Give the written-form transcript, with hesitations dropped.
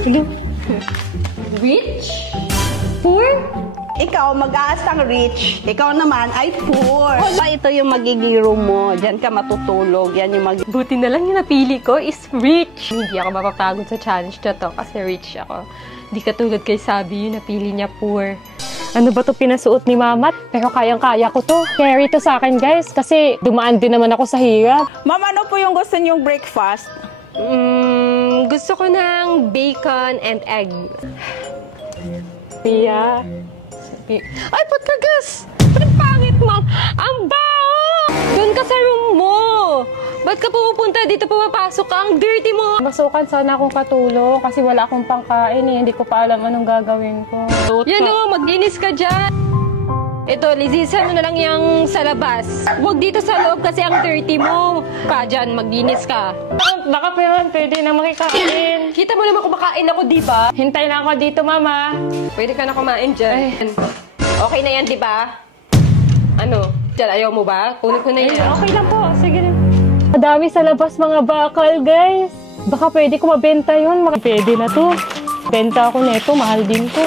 Sige. Rich? Poor? Ikaw, mag-aasang rich. Ikaw naman ay poor. Ito yung magiging room mo. Diyan ka matutulog. Yan yung Buti na lang yung napili ko is rich. Hindi ako mapapagod sa challenge na to kasi rich ako. Hindi katulad kay Sabi yung napili niya poor. Ano ba to pinasuot ni Mamat? Pero kayang-kaya ko to. Carry to sa akin, guys. Kasi dumaan din naman ako sa hirap. Ma'am, ano po yung gusto niyong breakfast? Gusto ko ng bacon and egg. Tia. Ay, ba't ka, gas? Ang pangit mo. Ang bao! Doon ka sa room mo. Ba't ka pumupunta dito, pumapasok ka? Ang dirty mo. Masukan sana akong katulog kasi wala akong pangkain eh. Hindi ko pa alam anong gagawin ko. Yan o, mag-inis ka dyan. Ito, lisisan mo na lang yung sa labas. Huwag dito sa loob kasi ang dirty mo. Pa dyan, mag-inis ka. Baka pa yun, pwede na makikain. Kita mo naman kumakain ako, di ba? Hintay lang ako dito, Mama. Pwede ka na kumain dyan. Ay. Okay na yan, di ba? Ano? Dyan, ayaw mo ba? Kunin ko na yan. Ay, okay lang po. Sige na. Madami sa labas mga bakal, guys. Baka pwede ko mabenta yun. Pwede na to. Benta ako nito, mahal din to.